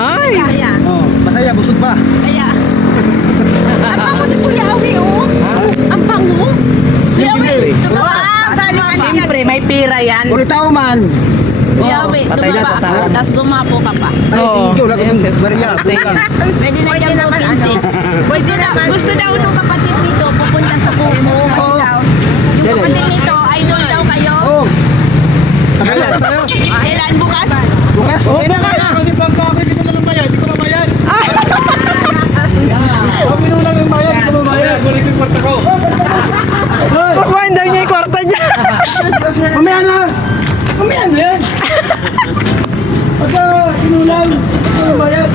Ay! Masaya. Oh, masaya, busog pa. Kaya. Ang bango ni Kuya Awi, oh. Ang bango. Kuya Awi, galing Siyempre, may pira yan. Kung tao man. Kuya Awi, Patay na sa sahod. Tapos gumapo ka pa. Ay, Oo. thank you. Lagot ng bariya. Bukan. Pwede na dyan mo 15. Gusto daw nung kapatid nito pupunta sa Kumo. Oo. Yung Dali. kapatid nito, idol daw kayo. Oh. Tagalan. Kailan bukas? Bukas. Oh, Okay na bukas. na. Kasi pagkakit ko na lang bayad, hindi ko na bayad. Kami nung lang yung bayad, hindi ko na bayad. Balik yung kwarta ko. Kukuhain daw niya yung kwarta niya. Mamaya na. Mamaya na yan. Pagka inulang, hindi ko na bayad.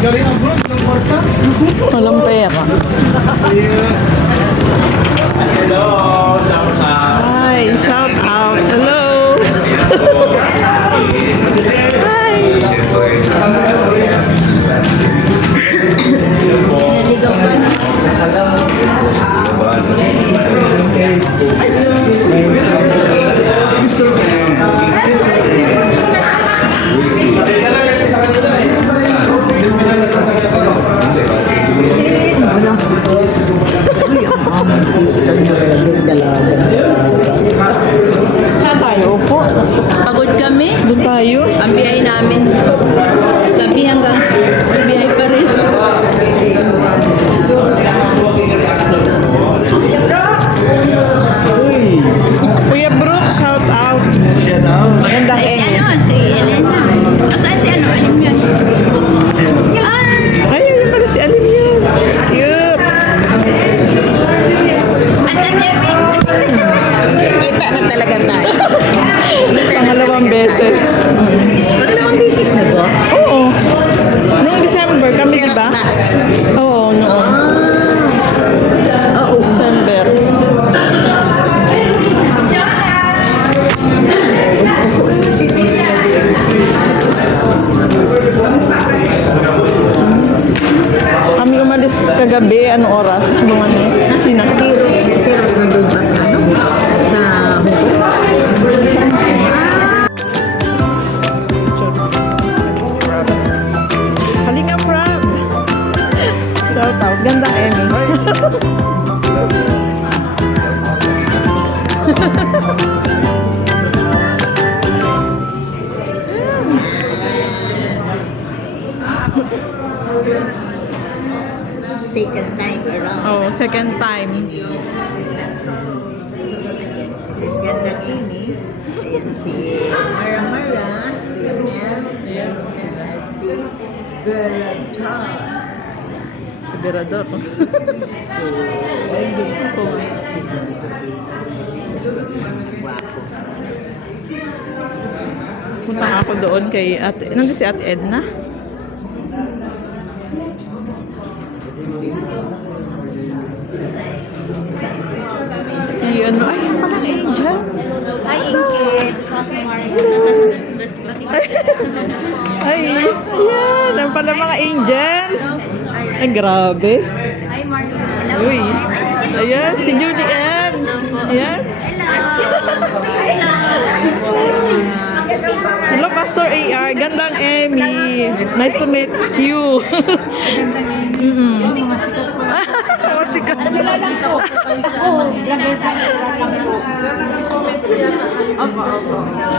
Galing ang bro, ng kwarta. Walang pera. Hi, shout out. Hello. Hi. Naligaw ka. Saan tayo? Upo. Pagod kami. Doon tayo. Ang biyahe namin. Gabi hanggang biyahe pa rin. Kuya Brooke, shout out. Magandang Ay, si Emmy. ano, si Elena. Saan si ano? Alam yun. Ay, yun pala si Alim yun. Cute. Asan Jeffy? Kita na talaga tayo. Pangalawang beses. Pangalawang beses na to? Oo. Noong December kami, di ba? Oo, noong Oo. December. Kami umalis kagabi, anong oras? Mga ni? Sina? Serious na doon pa sa ano? Sa Halinga Prab. Shout out. Gandang Emmy. second time around. Oh, second time. Ayan, si Gandang Amy. Ayan si Mara Mara, si Mel, si Beratan. Si Berador. Si Angel po. Si Wapo. Punta ako doon kay ate. Nandun si Ate Edna. Si ano, ay, yung palang Angel. Ay, Ingkit. Ay, ayan. Ang pala mga Angel. Ay, grabe. Ay, Marlon. Uy. Ayan, si Julian. Ayan. Hello, Pastor AR. Gandang Emmy. Nice to meet you. Masikat.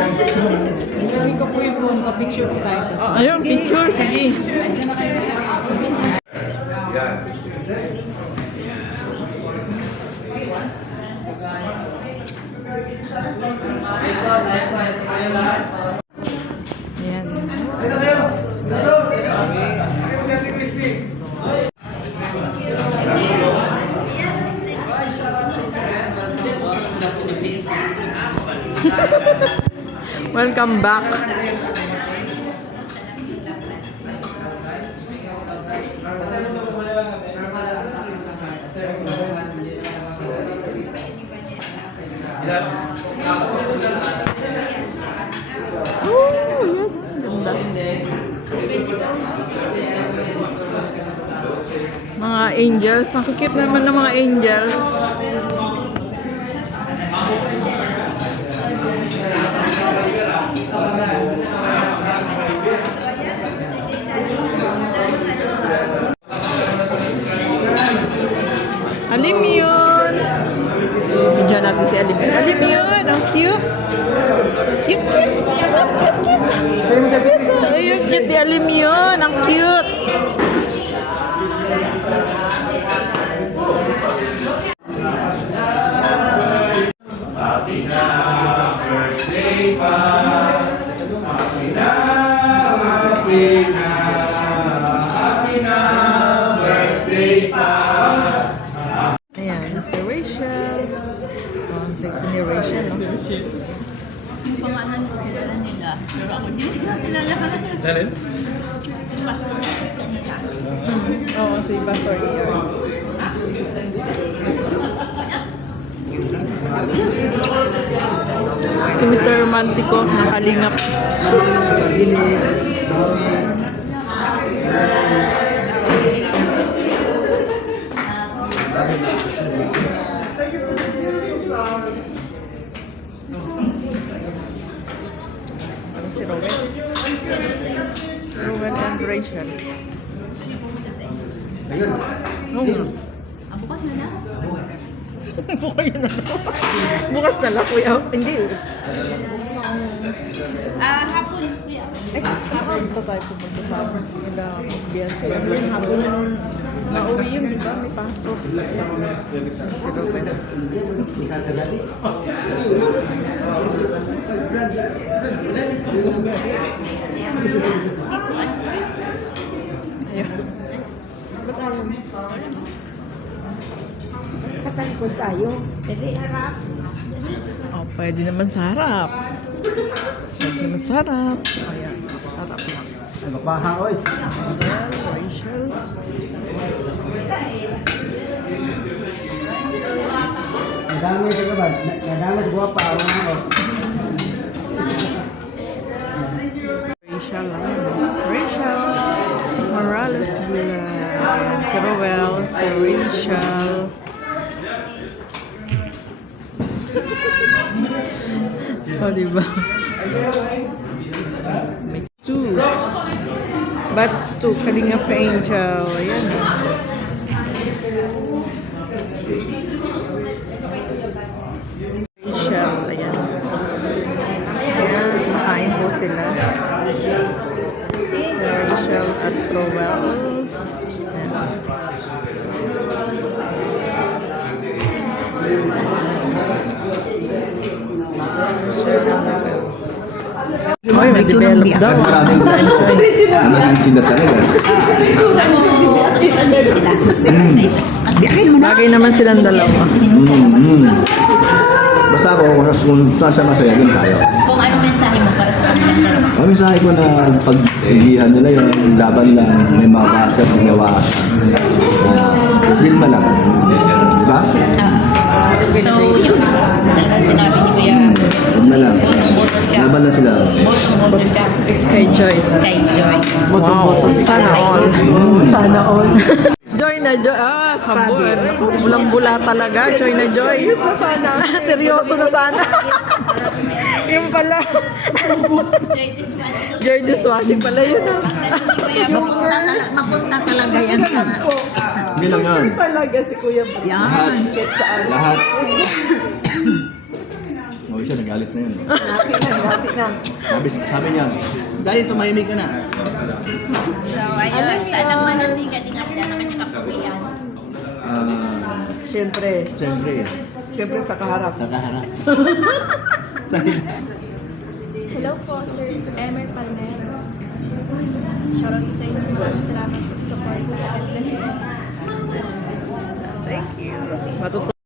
Gawin ko po yung phone ko, picture po tayo. Ayun, picture. Sige. Ayan. Welcome back. Oh, yan. Ganda. Mga angels. Ang kikit naman ng mga angels. cute ni Alim yun. Ang cute. Ayan, si Rachel. Oh, ang sexy ni Rachel, no? Pangalan ko kilala nila. Ako din kilala. Dalhin? Oo, si Pastor Ian. Si Mr. Romantico, nakalingap. Ano si Rowan? Rowan and Rachel. Ayun. Oo nga. Bukas na na. Bukas na lang. Bukas na lang, kuya. Hindi. Hapon. Kuya. Ay, basta tayo pupunta sa Bianca. Yung hapon na nung nauwi yun, di ba? May pasok. Si Ruben. Ayun. Ba't ayaw mo? Katalikod tayo. Pwede harap. Oh, pwede naman sa harap. Pwede naman sa harap. Ayan, sa harap lang. Ano pa ha, oy? Rachel. Nadami sa kabad. Nadami sa guwapa. Ano ako? Rachel lang. Rachel. Morales Bula. Si Roel. Si Rachel. Oh, diba? May two. Bats two. Kalingap Angel. Ayan. Rachel. Ayan. Ayan. Makain po sila. Si Rachel at Roel. Ay, nag-develop daw. Maraming Maraming sila talaga. Bagay naman silang dalawa. Basta ako, kung saan masaya, yun tayo. Kung ano mensahe mo para sa kanilang dalawa? Ang mensahe ko na pag-igihan nila yun, laban lang, may mabasa, magnawasan. Bilma lang. Diba? So, yun. Talagang sinabi ni Kuya. Huwag na lang. Laban lang sila. Bumutod ka Kay Joy. kay Joy. Wow, sana all. Sana all. Joy na Joy. Ah, sabon. Bulang-bula talaga. Joy na Joy. Seryoso na sana. Seryoso na sana. Yung pala. Joy this one. Joy dishwashing pala yun. Ah. Mapunta talaga yan sa... Hindi lang yan. Talaga si Kuya. Lahat. Kahit saan. Lahat. O siya, nagalit na yun. Hati na. Sabi niya, dahil tumahimik ka na. So, ayun. Sana manasigan din natin ang kanyang kapawian. Siyempre. Siyempre, Siyempre sa kaharap. sa kaharap. Hello po, Sir Emer Palmero. Shoutout po sa inyo. Maraming salamat po sa support. God bless you. Thank you. Matutunan.